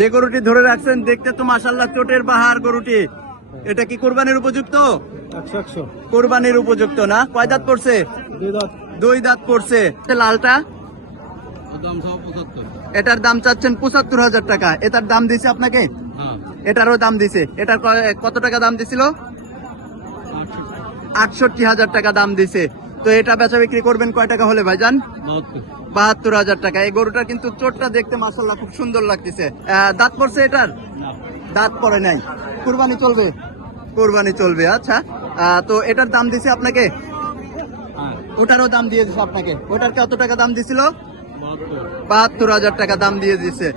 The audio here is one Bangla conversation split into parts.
যে গরুটি ধরে রাখছেন দেখতে তো মাসাল্লাহ চোটের বাহার গরুটি। এটা কি কোরবানির উপযুক্ত? কোরবানির উপযুক্ত না? কয় দাঁত পড়ছে? দুই দাঁত। পড়ছে। লালটা? এটার দাম চাচ্ছেন পঁচাত্তর হাজার টাকা। এটার দাম দিছে আপনাকে? হ্যাঁ। এটারও দাম দিছে। এটার কত টাকা দাম দিছিল? আটষট্টি। হাজার টাকা দাম দিছে। তো এটা বেচা বিক্রি করবেন কয় টাকা হলে ভাইজান? বাহাত্তর হাজার টাকা। এই গরুটা কিন্তু চোরটা দেখতে মাসাল্লাহ খুব সুন্দর লাগতেছে। দাঁত পড়ছে এটার? দাঁত পড়ে নাই। কুরবানি চলবে? কোরবানি চলবে আচ্ছা। তো এটার দাম দিছে আপনাকে? হ্যাঁ। ওটারও দাম দিয়ে দিছে আপনাকে। ওটার কত টাকা দাম দিছিল? বাহাত্তর হাজার টাকা দাম দিয়ে দিছে।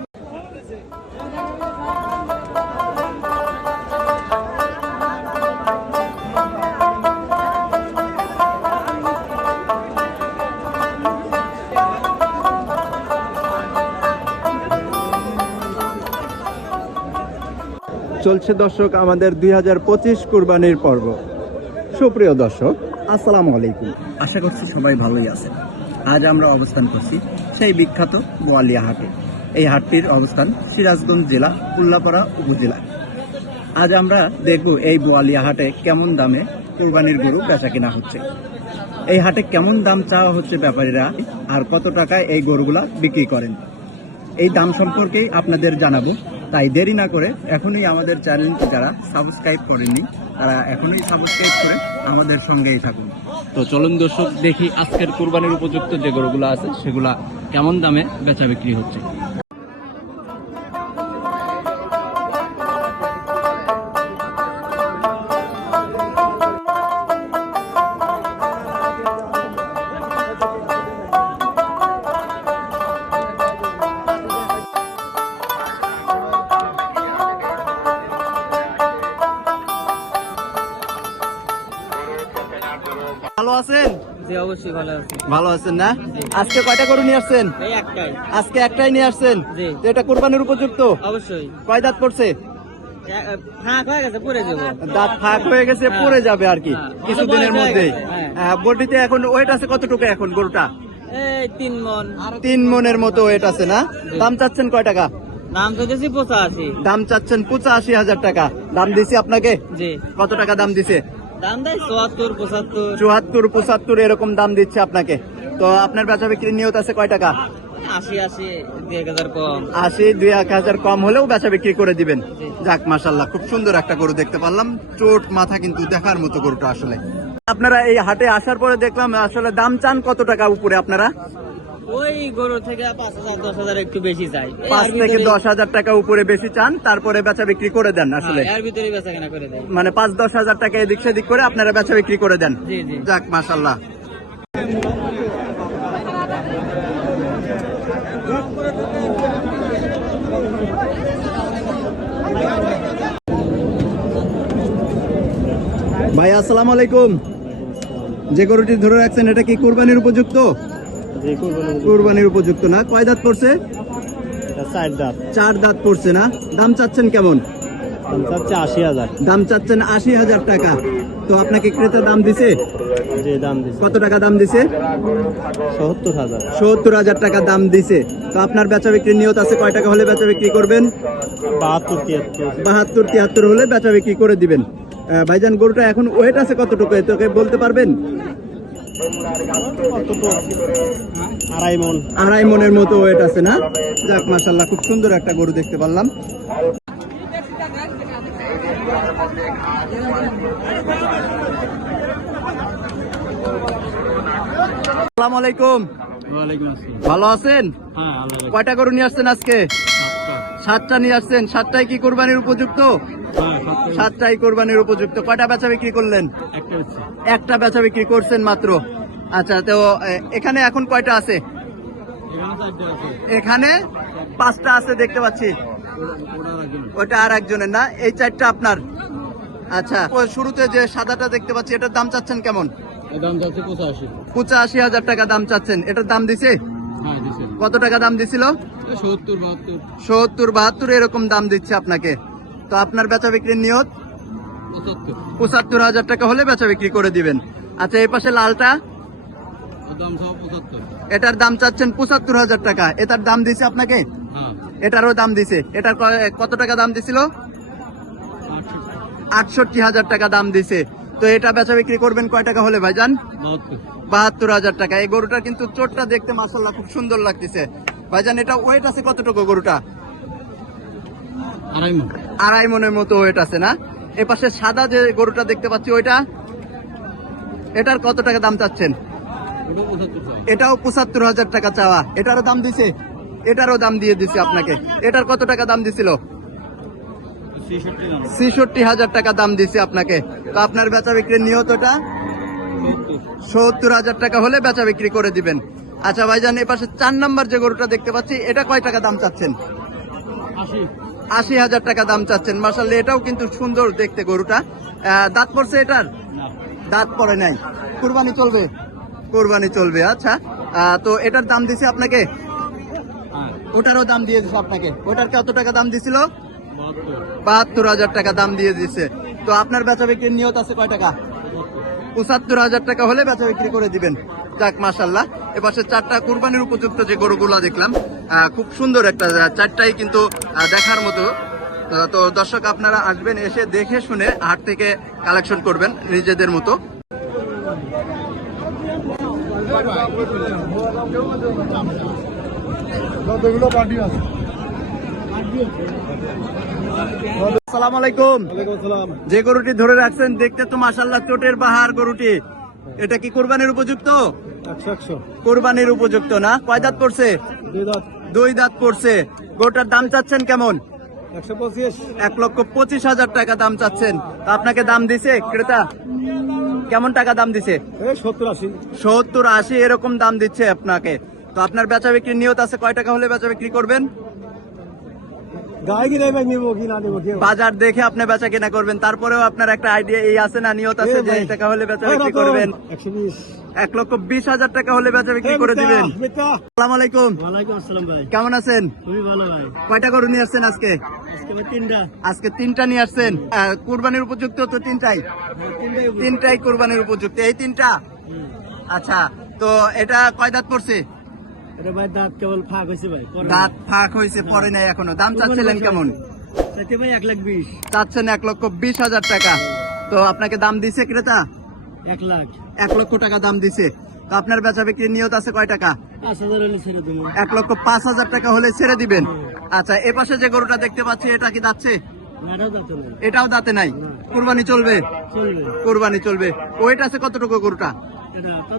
চলছে দর্শক, আমাদের দুই হাজার পঁচিশ কুরবানির পর্ব। সুপ্রিয় দর্শক, আসসালামু আলাইকুম। আশা করছি সবাই ভালোই আছেন। আজ আমরা অবস্থান করছি সেই বিখ্যাত গোয়ালিয়া হাটে। এই হাটটির অবস্থান সিরাজগঞ্জ জেলা উল্লাপাড়া উপজেলা আজ আমরা দেখব এই গোয়ালিয়া হাটে কেমন দামে কোরবানির গরু বেচা কেনা হচ্ছে। এই হাটে কেমন দাম চাওয়া হচ্ছে ব্যাপারীরা, আর কত টাকায় এই গরুগুলা বিক্রি করেন? এই দাম সম্পর্কেই আপনাদের জানাব। তাই দেরি না করে এখনই আমাদের চ্যানেলটি যারা সাবস্ক্রাইব করেনি তারা এখনই সাবস্ক্রাইব করে আমাদের সঙ্গেই থাকুন। তো চলুন দর্শক, দেখি আজকের কোরবানির উপযুক্ত যে গরুগুলো আছে, সেগুলা কেমন দামে বেচা বিক্রি হচ্ছে। অবশ্যই ভালো আছে। ভালো আছেন না? আজকে কয়টা গরু নিয়ে আসছেন? এই একটাই। আজকে একটাই নিয়ে আসছেন? তো এটা কোরবানির উপযুক্ত? অবশ্যই। কয় দাঁত পড়ছে? দাঁত ফাঁক হয়ে গেছে হ্যাঁ। পড়ে যাবে আর কি হ্যাঁ। কিছুদিনের বয়স হয়ে বডিতে এখন ওয়েট আছে কতটুকু এখন গরুটা? তিন মন। তিন মনের মতো ওয়েট আছে না? দাম চাচ্ছেন কয় টাকা? নাম তো পঁচাশি। দাম চাচ্ছেন পঁচাশি হাজার টাকা। দাম দিছি আপনাকে? কত টাকা দাম দিছে? দাম চুয়াত্তর পঁচাত্তর। এরকম দাম দিচ্ছে আপনাকে। তো আপনার বেচা বিক্রির নিয়ত আছে কয় টাকা? আশি দুই এক হাজার কম। হলেও বেচা বিক্রি করে দিবেন। যাক মাসাল্লাহ খুব সুন্দর একটা গরু দেখতে পারলাম। চোট মাথা কিন্তু দেখার মতো গরুটা আসলে। আপনারা এই হাটে আসার পরে দেখলাম আসলে দাম চান কত টাকা উপরে আপনারা? ওই গরু থেকে পাঁচ হাজার দশ হাজার একটু বেশি চাই। পাঁচ থেকে দশ হাজার টাকা উপরে বেশি চান তারপরে বেচা বিক্রি করে দেন আসলে। হ্যাঁ, এর ভিতরে বেচা কেনা করে দেয় মানে পাঁচ দশ হাজার টাকা এদিক সেদিক করে আপনারা বেচা বিক্রি করে দেন। যাক মাসাল্লাহ ভাই আসসালামু আলাইকুম। যে গরুটি ধরে রাখছেন এটা কি কোরবানির উপযুক্ত? কোরবানির উপযুক্ত না। কয় দাঁত পড়ছে? চার দাম চার দাঁত পড়ছে না। দাম চাচ্ছেন কেমন? দাম চাচ্ছেন আশি হাজার টাকা। তো আপনাকে ক্রেতা দাম দিছে? কত টাকা দাম দিছে? সত্তর হাজার। সত্তর হাজার টাকা দাম দিছে। তো আপনার বেচা বিক্রির নিয়ত আছে? কয় টাকা হলে বেচা বিক্রি করবেন? বাহাত্তর তিয়াত্তর। বাহাত্তর তিয়াত্তর হলে বেচা বিক্রি করে দিবেন। ভাইজান গরুটা এখন ওয়েট আছে কতটুকু? তোকে বলতে পারবেন? আড়াই মন। আড়াই মনের মতো ওয়েট আছে না? যাক মাসাল্লাহ খুব সুন্দর একটা গরু দেখতে পারলাম। আসসালামু আলাইকুম। ভালো আছেন? হ্যাঁ কয়টা গরু নিয়ে আসছেন আজকে? সাতটা। নিয়ে আসছেন। সাতটাই কি কোরবানির উপযুক্ত? সাতটাই কোরবানির উপযুক্ত। কয়টা বেচা বিক্রি করলেন? একটা বেচা বিক্রি করছেন মাত্র। আচ্ছা তো এখানে এখন কয়টা আছে? এখানে পাঁচটা আছে দেখতে পাচ্ছি। ওটা আর একজনের না এই চারটা আপনার। আচ্ছা শুরুতে যে সাদাটা দেখতে পাচ্ছি এটার দাম চাচ্ছেন কেমন? পঁচাশি। হাজার টাকা দাম চাচ্ছেন। এটার দাম দিছে? হ্যাঁ দিছে। কত টাকা দাম দিছিল? সত্তর বাহাত্তর। সত্তর বাহাত্তর এরকম দাম দিচ্ছে আপনাকে। তো আপনার বেচা বিক্রির নিয়ত? পঁচাত্তর হাজার টাকা হলে বেচা বিক্রি করে দিবেন। আচ্ছা এই পাশে লালটা? এটার দাম চাচ্ছেন পঁচাত্তর হাজার টাকা। এটার দাম দিছে আপনাকে? এটারও দাম দিছে। এটার কত টাকা দাম দিছিল? আটষট্টি হাজার টাকা দাম দিছে। তো এটা বেচা বিক্রি করবেন কয় টাকা হলে ভাইজান? বাহাত্তর হাজার টাকা। এই গরুটা কিন্তু চোটটা দেখতে মাসাল্লাহ খুব সুন্দর লাগতেছে। ভাইজান, এটা ওয়েট আছে কতটুকু গরুটা? আড়াই আড়াই মনের মতো ওয়েট আছে না? এ পাশে সাদা যে গরুটা দেখতে পাচ্ছি, ওইটা? এটার কত টাকা দাম চাচ্ছেন? এটাও পঁচাত্তর হাজার টাকা চাওয়া। এটারও দাম দিছে? এটারও দাম দিয়ে দিছে আপনাকে। এটার কত টাকা দাম দিছিল? ছেষট্টি হাজার টাকা দাম দিছে আপনাকে। তো আপনার বেচা বিক্রির নিয়তটা সত্তর হাজার টাকা হলে বেচা বিক্রি করে দিবেন। আচ্ছা ভাইজান এ পাশে চার নাম্বার যে গরুটা দেখতে পাচ্ছি, এটা কয় টাকা দাম চাচ্ছেন? আশি হাজার টাকা দাম চাচ্ছেন। মার্শাল এটাও কিন্তু সুন্দর দেখতে গরুটা। দাঁত পড়ছে এটার? দাঁত পড়ে নাই। কুরবানি চলবে? কুরবানি চলবে আচ্ছা। তো এটার দাম দিছে আপনাকে? ওটারও দাম দিয়ে দিছে আপনাকে। ওটার কত টাকা দাম দিছিল? বাহাত্তর হাজার টাকা দাম দিয়ে দিছে। তো আপনার বেচা বিক্রির নিয়ত আছে কয় টাকা? পঁচাত্তর হাজার টাকা হলে বেচা বিক্রি করে দিবেন। যাক মাসাল্লাহ এপাশে চারটা কুরবানির উপযুক্ত যে গরুগুলো দেখলাম খুব সুন্দর একটা চারটাই কিন্তু দেখার মতো। তো দর্শক আপনারা আসবেন এসে দেখে শুনে হাট থেকে কালেকশন করবেন নিজেদের মতো। যে গরুটি ধরে রাখছেন দেখতে তো মাসাল্লাহ চোটের বাহার গরুটি। এটা কি কোরবানির উপযুক্ত? কোরবানির উপযুক্ত না? কয় দাঁত পড়ছে? দুই দাঁত। পড়ছে। গোটার দাম চাচ্ছেন কেমন? এক লক্ষ পঁচিশ হাজার টাকা দাম চাচ্ছেন। তা আপনাকে দাম দিছে ক্রেতা? কেমন টাকা দাম দিছে? সত্তর আশি এরকম দাম দিচ্ছে আপনাকে। তো আপনার বেচা বিক্রির নিয়ত আছে কয় টাকা হলে বেচা বিক্রি করবেন? বাজার দেখে আপনি বেচা কেনা করবেন তারপরেও আপনার একটা আইডিয়া এই আছে না নিয়ত আছে যে টাকা হলে বেচা বিক্রি করবেন। এক লক্ষ বিশ হাজার টাকা হলে বেচা বিক্রি করে দিবেন। সালাম আলাইকুম। কেমন আছেন? কয়টা গরু নিয়ে আসছেন আজকে? আজকে তিনটা। নিয়ে আসছেন। আহ, কুরবানির উপযুক্ত তো তিনটাই? তিনটাই কুরবানির উপযুক্ত। এই তিনটা? আচ্ছা তো এটা কয় দাঁত পড়ছে? এটা ভাই দাঁত কেবল ফাঁক হয়েছে ভাই দাঁত ফাঁক হয়েছে পরে নাই এখনও। দাম চাচ্ছিলেন কেমন? তাতে ভাই এক লাখ বিশ। চাচ্ছেন এক লক্ষ বিশ হাজার টাকা। তো আপনাকে দাম দিছে ক্রেতা? এক লাখ। এক লক্ষ টাকা দাম দিছে। তো আপনার বেচা বিক্রির নিয়ত আছে কয় টাকা? এক লক্ষ পাঁচ হাজার টাকা হলে ছেড়ে দিবেন। আচ্ছা এ পাশে যে গরুটা দেখতে পাচ্ছি এটা কি যাচ্ছে না এটাও দাঁতে নাই। কোরবানি চলবে। কোরবানি চলবে। ওয়েট আছে কতটুকু গরুটা?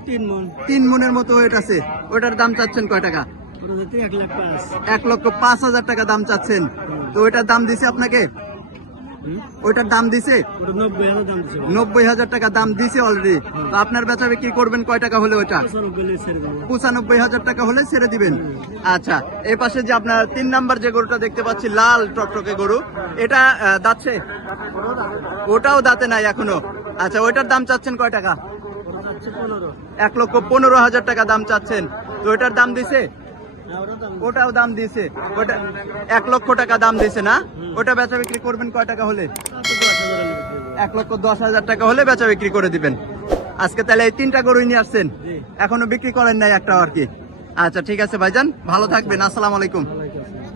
তিন মন। মনের মতো ওয়েট আছে। ওটার দাম চাচ্ছেন কয় টাকা? এক লক্ষ পাঁচ হাজার টাকা দাম চাচ্ছেন। তো ওইটার দাম দিছে আপনাকে? ওইটার দাম দিছে? নব্বই হাজার টাকা দাম দিছে অলরেডি তো আপনার বেচা বিক্রি করবেন কয় টাকা হলে ওইটা পঁচানব্বই হাজার টাকা হলে ছেড়ে দিবেন। আচ্ছা এই পাশে যে আপনার তিন নাম্বার যে গরুটা দেখতে পাচ্ছি লাল টকটকে গরু এটা দাঁতছে? ওটাও দাঁতে নাই এখনও। আচ্ছা ওইটার দাম চাচ্ছেন কয় টাকা? এক লক্ষ পনেরো হাজার টাকা দাম চাচ্ছেন। তো ওইটার দাম দিছে? ওটাও দাম দিছে। ওটা এক লক্ষ টাকা দাম দিছে না? ওটা বেচা বিক্রি করবেন কয় টাকা হলে। এক লক্ষ দশ হাজার টাকা হলে বেচা বিক্রি করে দিবেন। আজকে তাহলে এই তিনটা গরুই নিয়ে আসছেন। এখনও বিক্রি করেন নাই একটা আর কি। আচ্ছা ঠিক আছে ভাইজান। ভালো থাকবেন। আসসালামু আলাইকুম।